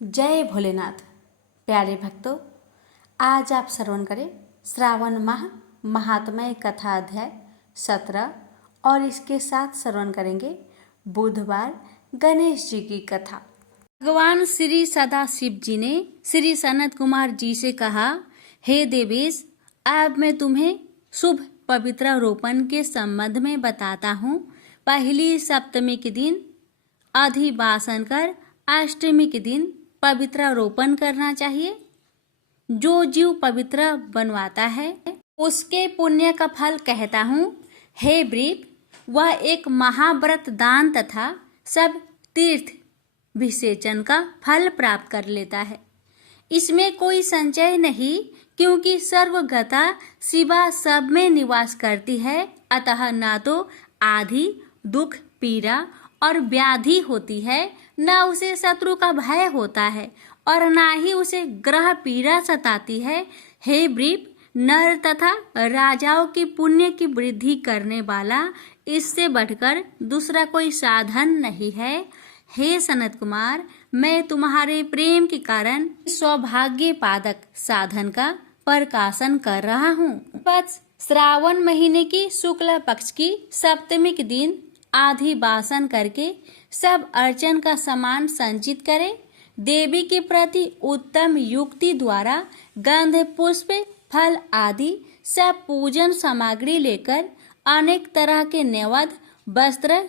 जय भोलेनाथ। प्यारे भक्तों, आज आप श्रवण करें श्रावण माह महात्म्य कथा अध्याय 17 और इसके साथ श्रवण करेंगे बुधवार गणेश जी की कथा। भगवान श्री सदाशिव जी ने श्री सनत कुमार जी से कहा, हे देवेश, अब मैं तुम्हें शुभ पवित्र रोपण के संबंध में बताता हूँ। पहली सप्तमी के दिन अधिवासन कर अष्टमी के दिन पवित्र रोपण करना चाहिए। जो जीव पवित्र बनवाता है उसके पुण्य का फल कहता हूँ। हे ब्रीप, वह एक महाव्रत दान तथा सब तीर्थ विसेचन का फल प्राप्त कर लेता है। इसमें कोई संचय नहीं, क्योंकि सर्वगता शिवा सब में निवास करती है। अतः ना तो आदि दुख पीड़ा और व्याधि होती है, न उसे शत्रु का भय होता है और ना ही उसे ग्रह पीड़ा सताती है। हे ब्रीप, नर तथा राजाओं की पुण्य की वृद्धि करने वाला इससे बढ़कर दूसरा कोई साधन नहीं है। हे सनत कुमार, मैं तुम्हारे प्रेम के कारण सौभाग्य पादक साधन का प्रकाशन कर रहा हूँ। बस श्रावण महीने की शुक्ल पक्ष की सप्तमी के दिन अधिवासन करके सब अर्चन का सामान संचित करें। देवी के प्रति उत्तम युक्ति द्वारा गंध पुष्प फल आदि सब पूजन सामग्री लेकर अनेक तरह के नैवेद्य वस्त्र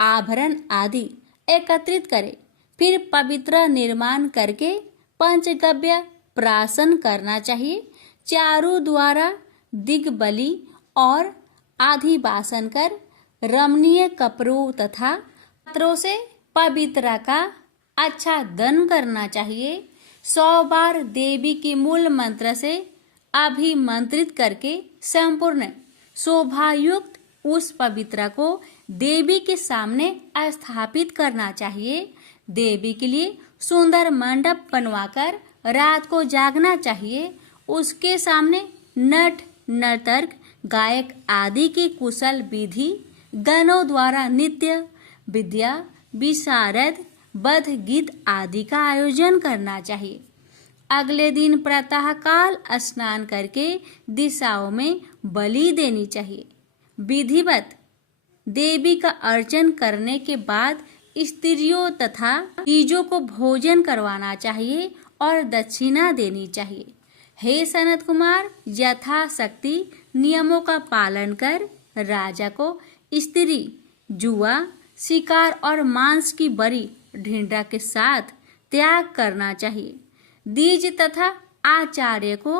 आभरण आदि एकत्रित करें। फिर पवित्र निर्माण करके पंचगव्य प्राशन करना चाहिए। चारों द्वारा दिग्बली और अधिवासन कर रमणीय कपड़ों तथा पत्रों से पवित्र का अच्छा दन करना चाहिए। 100 बार देवी के मूल मंत्र से अभिमंत्रित करके संपूर्ण शोभायुक्त उस पवित्र को देवी के सामने स्थापित करना चाहिए। देवी के लिए सुंदर मंडप बनवाकर रात को जागना चाहिए। उसके सामने नट नर्तक गायक आदि की कुशल विधि गणों द्वारा नित्य विद्या विशारद बध गीत आदि का आयोजन करना चाहिए। अगले दिन प्रातः काल स्नान करके दिशाओं में बलि देनी चाहिए। विधिवत देवी का अर्चन करने के बाद स्त्रियों तथा तीजों को भोजन करवाना चाहिए और दक्षिणा देनी चाहिए। हे सनत कुमार, यथाशक्ति नियमों का पालन कर राजा को स्त्री जुआ शिकार और मांस की बड़ी ढिंढा के साथ त्याग करना चाहिए। द्विज तथा आचार्य को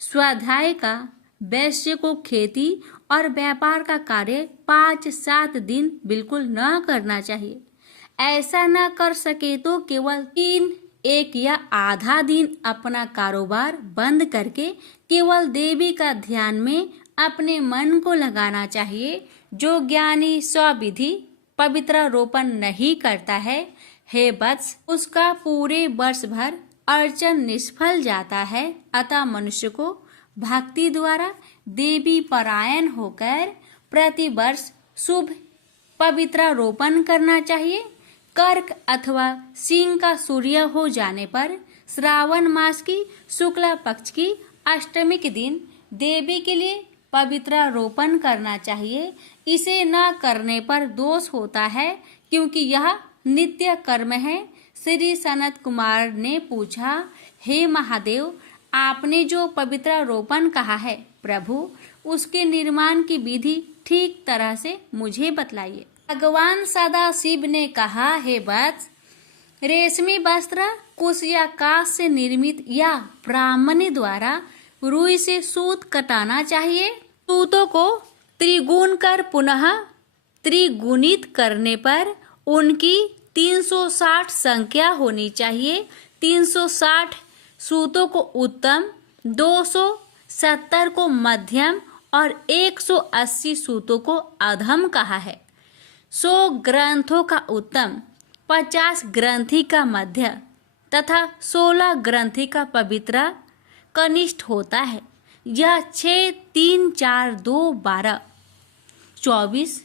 स्वाध्याय का, वैश्य को खेती और व्यापार का कार्य 5-7 दिन बिल्कुल न करना चाहिए। ऐसा न कर सके तो केवल 3, 1 या आधा दिन अपना कारोबार बंद करके केवल देवी का ध्यान में अपने मन को लगाना चाहिए। जो ज्ञानी स्वविधि पवित्र रोपण नहीं करता है, हे वत्स, उसका पूरे वर्ष भर अर्चन निष्फल जाता है। अतः मनुष्य को भक्ति द्वारा देवी परायण होकर प्रति वर्ष शुभ पवित्र रोपण करना चाहिए। कर्क अथवा सिंह का सूर्य हो जाने पर श्रावण मास की शुक्ल पक्ष की अष्टमी के दिन देवी के लिए पवित्र रोपण करना चाहिए। इसे न करने पर दोष होता है, क्योंकि यह नित्य कर्म है। श्री सनत कुमार ने पूछा, हे महादेव, आपने जो पवित्र रोपण कहा है प्रभु, उसके निर्माण की विधि ठीक तरह से मुझे बतलाइए। भगवान सदाशिव ने कहा, हे वत्स, रेशमी वस्त्र कुश या कांच से निर्मित या ब्राह्मणी द्वारा रुई से सूत कटाना चाहिए। सूतों को त्रिगुण कर पुनः त्रिगुणित करने पर उनकी 360 संख्या होनी चाहिए। 360 सूतों को उत्तम, 270 को मध्यम और 180 सूतों को अधम कहा है। 100 ग्रंथों का उत्तम, 50 ग्रंथि का मध्य तथा 16 ग्रंथि का पवित्र कनिष्ठ होता है। यह 6, 3, 4, 2, 12, 24,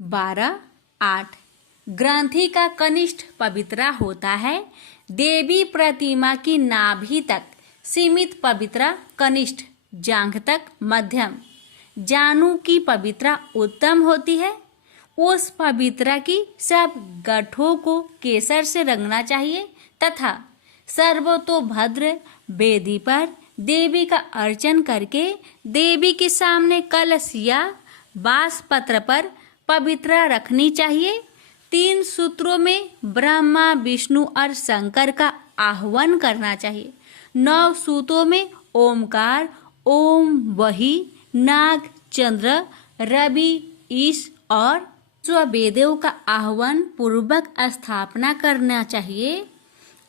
12, 8 ग्रंथि का कनिष्ठ पवित्र होता है। देवी प्रतिमा की नाभि तक सीमित पवित्रा कनिष्ठ, जांघ तक मध्यम, जानू की पवित्रा उत्तम होती है। उस पवित्रा की सब गठों को केसर से रंगना चाहिए तथा सर्वतोभद्र वेदी पर देवी का अर्चन करके देवी के सामने कलश या बांस पत्र पर पवित्रा रखनी चाहिए। 3 सूत्रों में ब्रह्मा, विष्णु और शंकर का आह्वान करना चाहिए। 9 सूत्रों में ओमकार, ओम, वही, नाग, चंद्र, रवि, ईश और स्ववेदेव का आह्वान पूर्वक स्थापना करना चाहिए।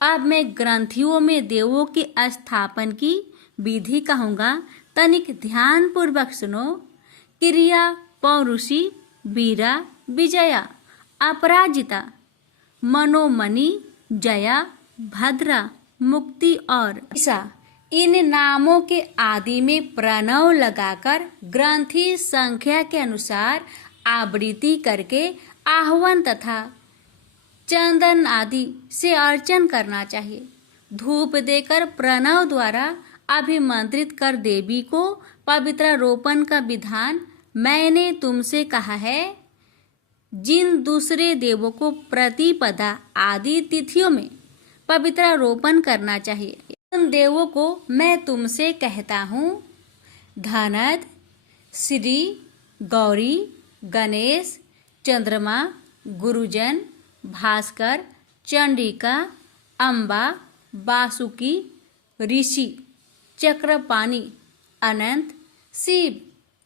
अब मैं ग्रंथियों में देवों के स्थापन की विधि कहूँगा, तनिक ध्यान पूर्वक सुनो। क्रिया: पौरुषी, वीरा, विजया, अपराजिता, मनोमणि, जया, भद्रा, मुक्ति और ईशा। इन नामों के आदि में प्रणव लगाकर ग्रंथि संख्या के अनुसार आवृत्ति करके आह्वान तथा चंदन आदि से अर्चन करना चाहिए। धूप देकर प्रणव द्वारा अभिमंत्रित कर देवी को पवित्रारोपण का विधान मैंने तुमसे कहा है। जिन दूसरे देवों को प्रतिपदा आदि तिथियों में पवित्रारोपण करना चाहिए, उन देवों को मैं तुमसे कहता हूँ: धनद, श्री, गौरी, गणेश, चंद्रमा, गुरुजन, भास्कर, चंडिका, अम्बा, वासुकी, ऋषि, चक्रपाणि, अनंत, शिव,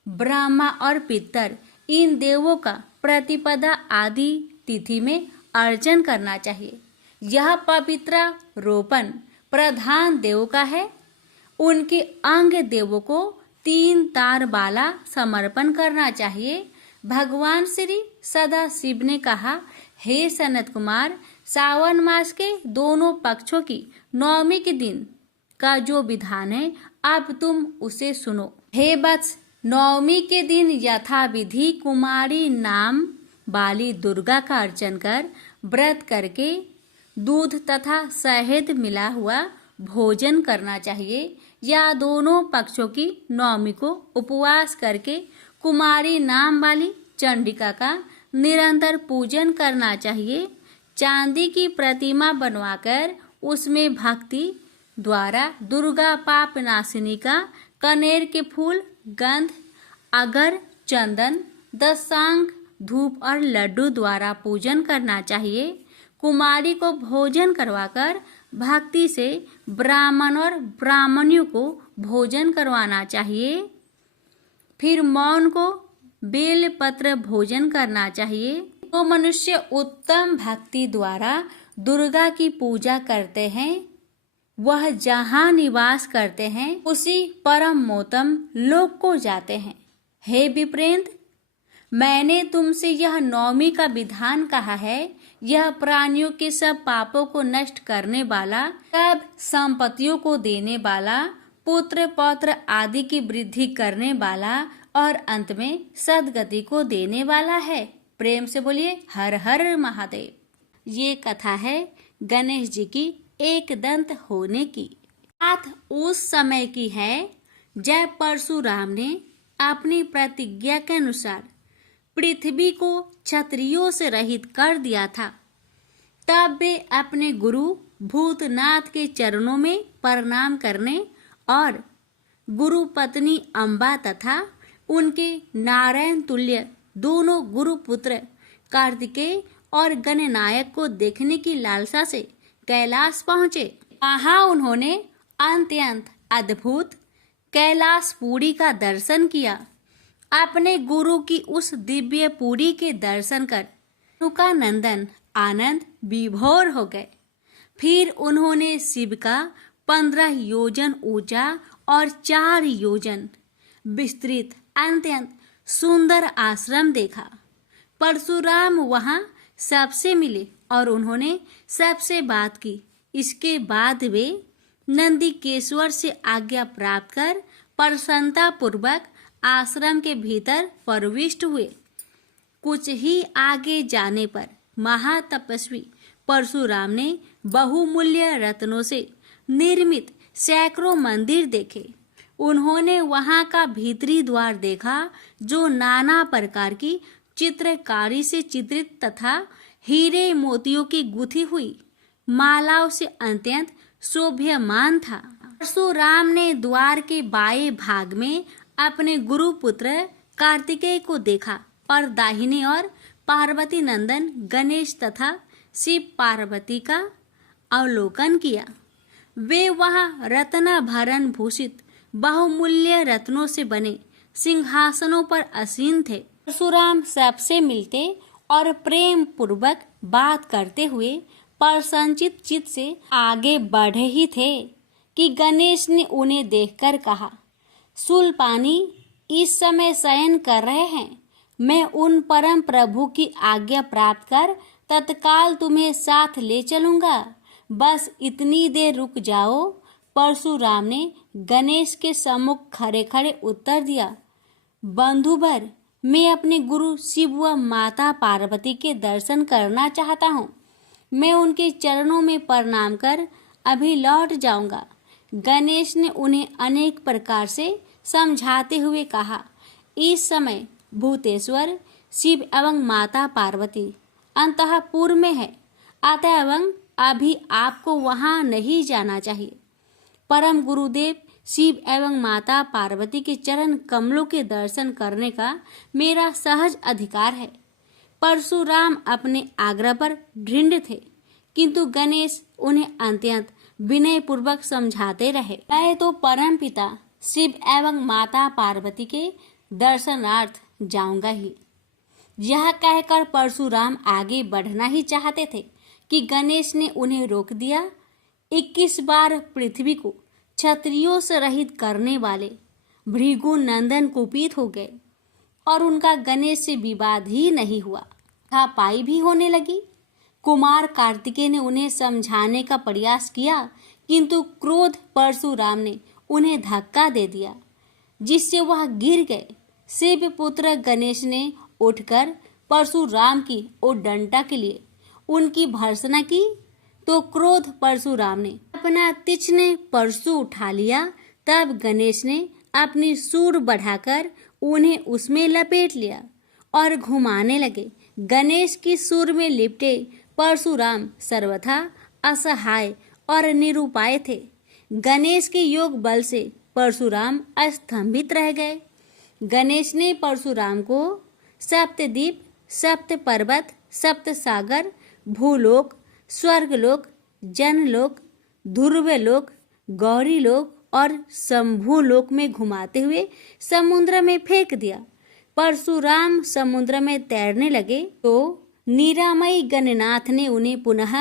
ब्रह्मा और पितर। इन देवों का प्रतिपदा आदि तिथि में अर्चन करना चाहिए। यह पवित्रारोपण प्रधान देव का है। उनके अंग देवों को 3 तार बाला समर्पण करना चाहिए। भगवान श्री सदा शिव ने कहा: हे सनत कुमार, सावन मास के दोनों पक्षों की नवमी के दिन का जो विधान है, अब तुम उसे सुनो। हे वत्स, नवमी के दिन यथाविधि कुमारी नाम वाली दुर्गा का अर्चन कर व्रत करके दूध तथा शहद मिला हुआ भोजन करना चाहिए। या दोनों पक्षों की नवमी को उपवास करके कुमारी नाम वाली चंडिका का निरंतर पूजन करना चाहिए। चांदी की प्रतिमा बनवाकर उसमें भक्ति द्वारा दुर्गा पाप नाशिनी का कनेर के फूल, गंध, अगर, चंदन, 10 सांख, धूप और लड्डू द्वारा पूजन करना चाहिए। कुमारी को भोजन करवाकर भक्ति से ब्राह्मण और ब्राह्मणियों को भोजन करवाना चाहिए। फिर मौन को बेल पत्र भोजन करना चाहिए। तो मनुष्य उत्तम भक्ति द्वारा दुर्गा की पूजा करते हैं, वह जहाँ निवास करते हैं उसी परमोत्तम लोक को जाते हैं। हे विप्रेंद्र, मैंने तुमसे यह नवमी का विधान कहा है। यह प्राणियों के सब पापों को नष्ट करने वाला, सब संपत्तियों को देने वाला, पुत्र पौत्र आदि की वृद्धि करने वाला और अंत में सदगति को देने वाला है। प्रेम से बोलिए हर हर महादेव। ये कथा है गणेश जी की एक दंत होने की। बात उस समय की है जब परशुराम ने अपनी प्रतिज्ञा के अनुसार पृथ्वी को क्षत्रियों से रहित कर दिया था। तब वे अपने गुरु भूतनाथ के चरणों में प्रणाम करने और गुरु पत्नी अम्बा तथा उनके नारायण तुल्य दोनों गुरुपुत्र कार्तिकेय और गणनायक को देखने की लालसा से कैलाश पहुँचे। वहाँ उन्होंने अत्यंत अद्भुत कैलाशपुरी का दर्शन किया। अपने गुरु की उस दिव्य पुरी के दर्शन कर उनका नंदन आनंद विभोर हो गए। फिर उन्होंने शिव का 15 योजन ऊंचा और 4 योजन विस्तृत अत्यंत सुंदर आश्रम देखा। परशुराम वहाँ सबसे मिले और उन्होंने सबसे बात की। इसके बाद वे नंदीकेश्वर से आज्ञा प्राप्त कर प्रसन्नता पूर्वक आश्रम के भीतर प्रविष्ट हुए। कुछ ही आगे जाने पर महातपस्वी परशुराम ने बहुमूल्य रत्नों से निर्मित सैकड़ों मंदिर देखे। उन्होंने वहां का भीतरी द्वार देखा जो नाना प्रकार की चित्रकारी से चित्रित तथा हीरे मोतियों की गुथी हुई मालाओं से अत्यंत शोभ्यमान था। परशुराम ने द्वार के बाएं भाग में अपने गुरु पुत्र कार्तिकेय को देखा और दाहिने और पार्वती नंदन गणेश तथा शिव पार्वती का अवलोकन किया। वे वहां रत्न भरण भूषित बहुमूल्य रत्नों से बने सिंहासनों पर आसीन थे। परशुराम सबसे मिलते और प्रेम पूर्वक बात करते हुए प्रसन्नचित चित्त से आगे बढ़े ही थे कि गणेश ने उन्हें देखकर कहा, शूलपाणी इस समय शयन कर रहे हैं। मैं उन परम प्रभु की आज्ञा प्राप्त कर तत्काल तुम्हें साथ ले चलूंगा। बस इतनी देर रुक जाओ। परशुराम ने गणेश के सम्मुख खड़े खड़े उत्तर दिया, बंधुवर, मैं अपने गुरु शिव व माता पार्वती के दर्शन करना चाहता हूँ। मैं उनके चरणों में प्रणाम कर अभी लौट जाऊंगा। गणेश ने उन्हें अनेक प्रकार से समझाते हुए कहा, इस समय भूतेश्वर शिव एवं माता पार्वती अंतःपुर में है, अतः अभी आपको वहां नहीं जाना चाहिए। परम गुरुदेव शिव एवं माता पार्वती के चरण कमलों के दर्शन करने का मेरा सहज अधिकार है। परशुराम अपने आग्रह पर दृढ़ थे, किंतु गणेश उन्हें अत्यंत विनय पूर्वक समझाते रहे। मैं तो परम पिता शिव एवं माता पार्वती के दर्शनार्थ जाऊंगा ही। यह कहकर परशुराम आगे बढ़ना ही चाहते थे कि गणेश ने उन्हें रोक दिया। 21 बार पृथ्वी को क्षत्रियों से रहित करने वाले भृगु नंदन कुपित हो गए और उनका गणेश से विवाद ही नहीं हुआ, हाथापाई भी होने लगी। कुमार कार्तिकेय ने उन्हें समझाने का प्रयास किया, किंतु क्रोध परशुराम ने उन्हें धक्का दे दिया, जिससे वह गिर गए। शिव पुत्र गणेश ने उठकर परशुराम की ओर डंडा के लिए उनकी भर्त्सना की, तो क्रोध परशुराम ने अपना तीक्ष्ण परशु उठा लिया। तब गणेश ने अपनी सूंड बढ़ाकर उन्हें उसमें लपेट लिया और घुमाने लगे। गणेश की सूंड में लिपटे परशुराम सर्वथा असहाय और निरुपाय थे। गणेश के योग बल से परशुराम स्तंभित रह गए। गणेश ने परशुराम को सप्तद्वीप, सप्त पर्वत, सप्त सागर, भूलोक, स्वर्गलोक, जनलोक, ध्रुवलोक, गौरीलोक और शंभुलोक में घुमाते हुए समुद्र में फेंक दिया। परशुराम समुद्र में तैरने लगे तो निरामयी गणनाथ ने उन्हें पुनः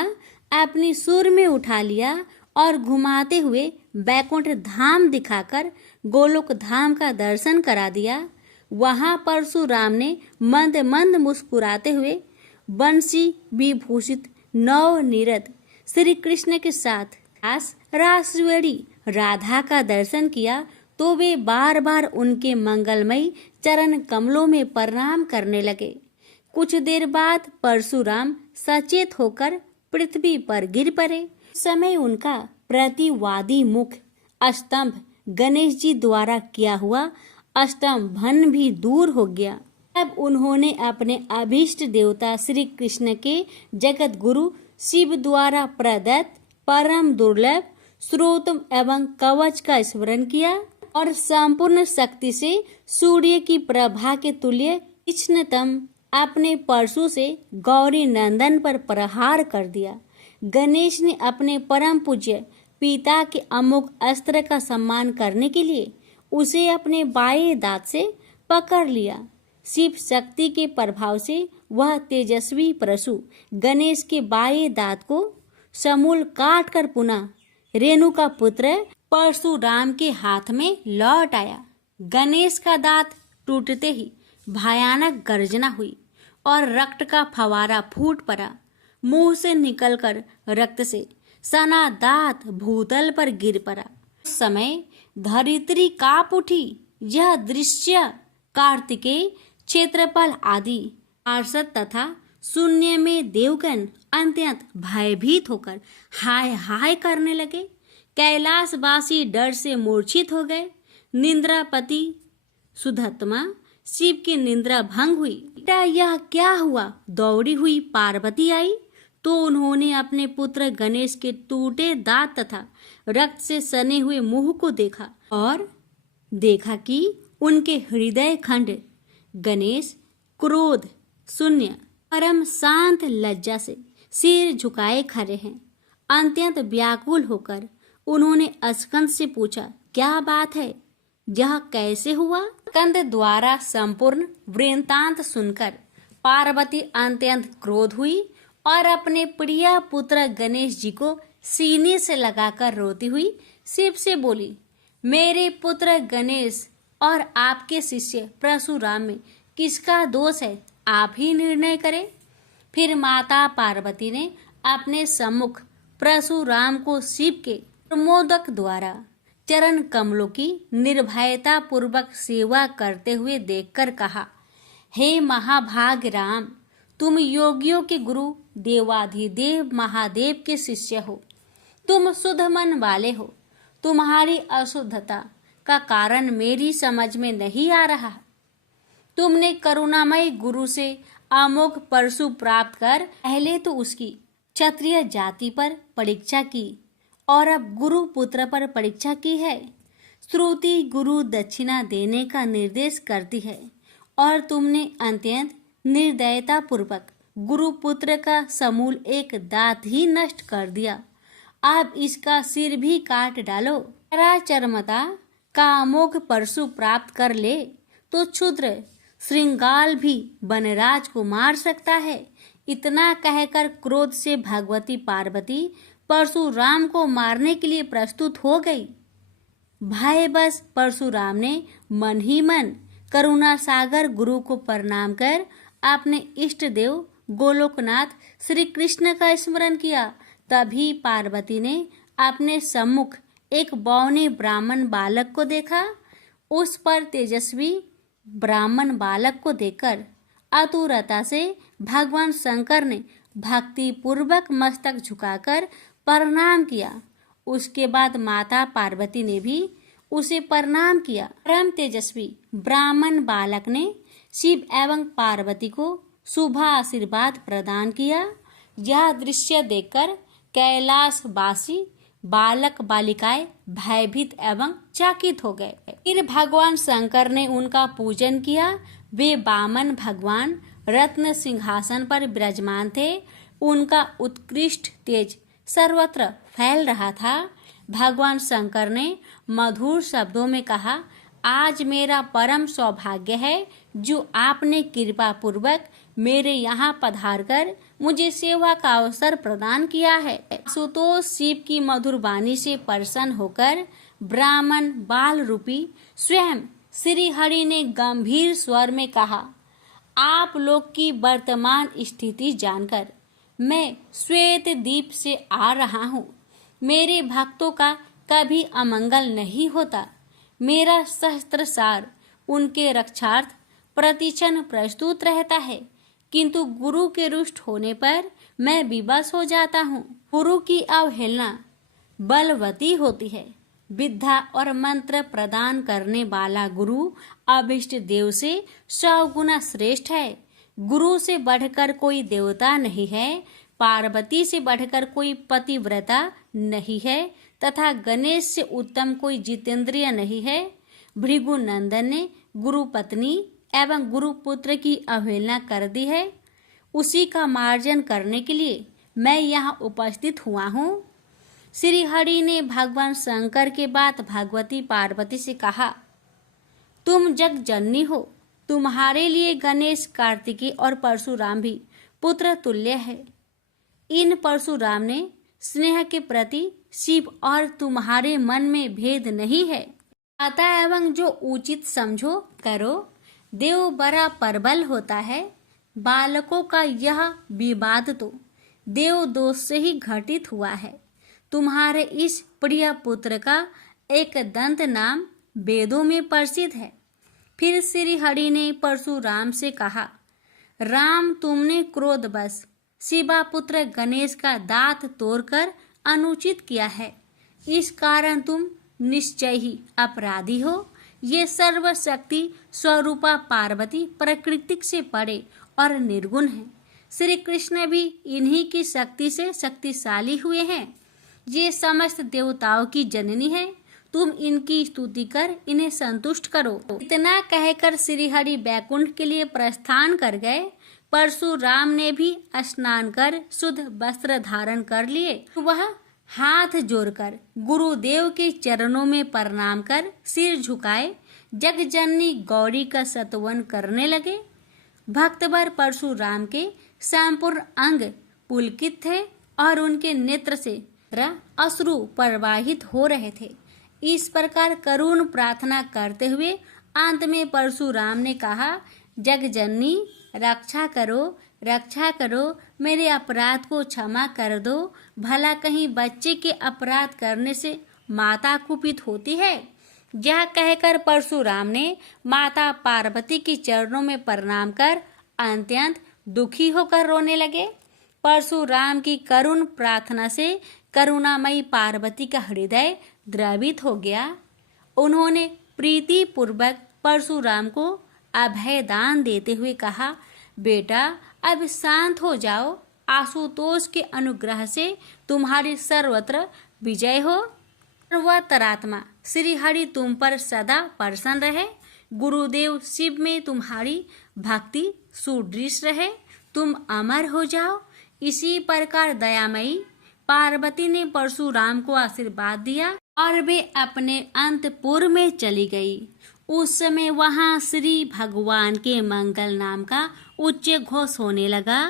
अपनी सूंड में उठा लिया और घुमाते हुए बैकुंठ धाम दिखाकर गोलोक धाम का दर्शन करा दिया। वहां परशुराम ने मंद मंद मुस्कुराते हुए बंसी विभूषित नव निरत श्री कृष्ण के साथ रासवेड़ी राधा का दर्शन किया, तो वे बार बार उनके मंगलमयी चरण कमलों में प्रणाम करने लगे। कुछ देर बाद परशुराम सचेत होकर पृथ्वी पर गिर पड़े। समय उनका प्रतिवादी मुख स्तंभ गणेश जी द्वारा किया हुआ स्तंभन भी दूर हो गया। तब उन्होंने अपने अभीष्ट देवता श्री कृष्ण के जगत गुरु शिव द्वारा प्रदत्त परम दुर्लभ स्रोत एवं कवच का स्मरण किया और संपूर्ण शक्ति से सूर्य की प्रभा के तुल्य तीक्ष्णतम अपने परशु से गौरी नंदन पर प्रहार कर दिया। गणेश ने अपने परम पूज्य पिता के अमोघ अस्त्र का सम्मान करने के लिए उसे अपने बाएं दांत से पकड़ लिया। शिव शक्ति के प्रभाव से वह तेजस्वी परशु गणेश के बाएं दांत को समूल काट कर पुनः रेणु का पुत्र परशुराम के हाथ में लौट आया। गणेश का दांत टूटते ही भयानक गर्जना हुई और रक्त का फवारा फूट पड़ा। मुंह से निकलकर रक्त से सना दांत भूतल पर गिर पड़ा। उस समय धरित्री कांप उठी। यह दृश्य कार्तिकेय, क्षेत्रपाल आदि पार्षद तथा शून्य में देवगण अत्यंत भयभीत होकर हाय हाय करने लगे। कैलाशवासी डर से मूर्छित हो गए। निंद्रापति सुधत्मा शिव की निंद्रा भंग हुई। बेटा यह क्या हुआ? दौड़ी हुई पार्वती आई तो उन्होंने अपने पुत्र गणेश के टूटे दांत तथा रक्त से सने हुए मुंह को देखा और देखा कि उनके हृदय खंड गणेश क्रोध शून्य परम शांत लज्जा से सिर झुकाए खड़े हैं। अत्यंत व्याकुल होकर उन्होंने स्कंद से पूछा, क्या बात है, यह कैसे हुआ? स्कंद द्वारा संपूर्ण वृत्तांत सुनकर पार्वती अत्यंत क्रोध हुई और अपने प्रिय पुत्र गणेश जी को सीने से लगाकर रोती हुई शिव से बोली, मेरे पुत्र गणेश और आपके शिष्य परशुराम में किसका दोष है, आप ही निर्णय करें। फिर माता पार्वती ने अपने सम्मुख परशुराम को शिव के प्रमोदक द्वारा चरण कमलों की निर्भयता पूर्वक सेवा करते हुए देखकर कहा, हे महाभाग राम, तुम योगियों के गुरु देवाधिदेव महादेव के शिष्य हो। तुम शुद्ध मन वाले हो। तुम्हारी अशुद्धता का कारण मेरी समझ में नहीं आ रहा। तुमने करुणामय गुरु से अमोघ परशु प्राप्त कर पहले तो उसकी क्षत्रिय जाति पर परीक्षा की और अब गुरु पुत्र पर परीक्षा की है। श्रुति गुरु दक्षिणा देने का निर्देश करती है और तुमने अत्यंत निर्दयता पूर्वक गुरु पुत्र का समूल एक दांत ही नष्ट कर दिया। अब इसका सिर भी काट डालो। चरमता का अमोघ परशु प्राप्त कर ले तो क्षुद्र श्रृंगाल भी वनराज को मार सकता है। इतना कहकर क्रोध से भगवती पार्वती परशुराम को मारने के लिए प्रस्तुत हो गई। भयवश परशुराम ने मन ही मन करुणा सागर गुरु को प्रणाम कर अपने इष्ट देव गोलोकनाथ श्री कृष्ण का स्मरण किया। तभी पार्वती ने अपने सम्मुख एक बौने ब्राह्मण बालक को देखा। उस पर तेजस्वी ब्राह्मण बालक को देखकर आतुरता से भगवान शंकर ने भक्ति पूर्वक मस्तक झुकाकर प्रणाम किया। उसके बाद माता पार्वती ने भी उसे प्रणाम किया। परम तेजस्वी ब्राह्मण बालक ने शिव एवं पार्वती को शुभ आशीर्वाद प्रदान किया। यह दृश्य देखकर कैलाशवासी बालक बालिकाएं भयभीत एवं चकित हो गए। फिर भगवान शंकर ने उनका पूजन किया। वे वामन भगवान रत्न सिंहासन पर विराजमान थे। उनका उत्कृष्ट तेज सर्वत्र फैल रहा था। भगवान शंकर ने मधुर शब्दों में कहा, आज मेरा परम सौभाग्य है जो आपने कृपा पूर्वक मेरे यहाँ पधार कर मुझे सेवा का अवसर प्रदान किया है। सुतोष शिव की मधुर वाणी से प्रसन्न होकर ब्राह्मण बाल रूपी स्वयं श्री हरि ने गंभीर स्वर में कहा, आप लोग की वर्तमान स्थिति जानकर मैं श्वेत द्वीप से आ रहा हूँ। मेरे भक्तों का कभी अमंगल नहीं होता। मेरा सहस्त्र सार उनके रक्षार्थ प्रतिक्षण प्रस्तुत रहता है, किंतु गुरु के रुष्ट होने पर मैं विवश हो जाता हूँ। गुरु की अवहेलना बलवती होती है। विद्या और मंत्र प्रदान करने वाला गुरु अभिष्ट देव से 100 गुना श्रेष्ठ है। गुरु से बढ़कर कोई देवता नहीं है, पार्वती से बढ़कर कोई पतिव्रता नहीं है तथा गणेश से उत्तम कोई जितेंद्रिय नहीं है। भृगु नंदन ने गुरु पत्नी एवं गुरु पुत्र की अवहेलना कर दी है। उसी का मार्जन करने के लिए मैं यहाँ उपस्थित हुआ हूँ। श्री हरि ने भगवान शंकर के बाद भगवती पार्वती से कहा, तुम जग जननी हो। तुम्हारे लिए गणेश, कार्तिकेय और परशुराम भी पुत्र तुल्य है। इन परशुराम ने स्नेह के प्रति शिव और तुम्हारे मन में भेद नहीं है। अतः एवं जो उचित समझो करो। देव बड़ा प्रबल होता है। बालकों का यह विवाद तो देव दोष से ही घटित हुआ है। तुम्हारे इस प्रिय पुत्र का एक दंत नाम वेदों में प्रसिद्ध है। फिर श्री हरि ने परशुराम से कहा, राम, तुमने क्रोधवश शिवा पुत्र गणेश का दांत तोड़कर अनुचित किया है। इस कारण तुम निश्चय ही अपराधी हो। ये सर्वशक्ति स्वरूपा पार्वती प्रकृति से परे और निर्गुण है। श्री कृष्ण भी इन्हीं की शक्ति से शक्तिशाली हुए हैं। ये समस्त देवताओं की जननी है। तुम इनकी स्तुति कर इन्हें संतुष्ट करो। इतना कहकर श्री हरि बैकुंठ के लिए प्रस्थान कर गए। परशुराम ने भी स्नान कर शुद्ध वस्त्र धारण कर लिए। वह हाथ जोड़कर गुरुदेव के चरणों में प्रणाम कर सिर झुकाए जगजननी गौरी का स्तवन करने लगे। भक्तवर परशुराम के संपूर्ण अंग पुलकित थे और उनके नेत्र से अश्रु प्रवाहित हो रहे थे। इस प्रकार करुण प्रार्थना करते हुए अंत में परशुराम ने कहा, जगजननी रक्षा करो, मेरे अपराध को क्षमा कर दो। भला कहीं बच्चे के अपराध करने से माता कुपित होती है। यह कहकर परशुराम ने माता पार्वती के चरणों में प्रणाम कर अत्यंत दुखी होकर रोने लगे। परशुराम की करुण प्रार्थना से करुणामयी पार्वती का हृदय द्रवित हो गया। उन्होंने प्रीति पूर्वक परशुराम को अभय दान देते हुए कहा, बेटा अब शांत हो जाओ। आशुतोष के अनुग्रह से तुम्हारी सर्वत्र विजय हो। सर्वतरात्मा श्री हरि तुम पर सदा प्रसन्न रहे। गुरुदेव शिव में तुम्हारी भक्ति सुदृढ़ रहे। तुम अमर हो जाओ। इसी प्रकार दयामयी पार्वती ने परशुराम को आशीर्वाद दिया और वे अपने अंतपुर में चली गई। उस समय वहां श्री भगवान के मंगल नाम का उच्च घोष होने लगा।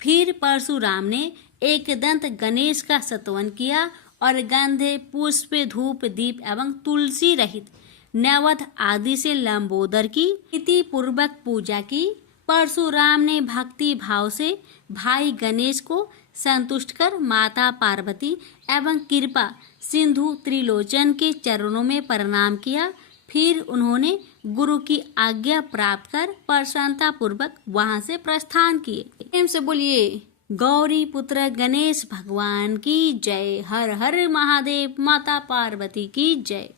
फिर परशुराम ने एकदंत गणेश का स्तवन किया और गंधे, पुष्प, धूप, दीप एवं तुलसी रहित नैवेद्य आदि से लंबोदर की प्रीति पूर्वक पूजा की। परशुराम ने भक्ति भाव से भाई गणेश को संतुष्ट कर माता पार्वती एवं कृपा सिंधु त्रिलोचन के चरणों में प्रणाम किया। फिर उन्होंने गुरु की आज्ञा प्राप्त कर प्रसन्नता पूर्वक वहां से प्रस्थान किए। प्रेम से बोलिए गौरी पुत्र गणेश भगवान की जय। हर हर महादेव। माता पार्वती की जय।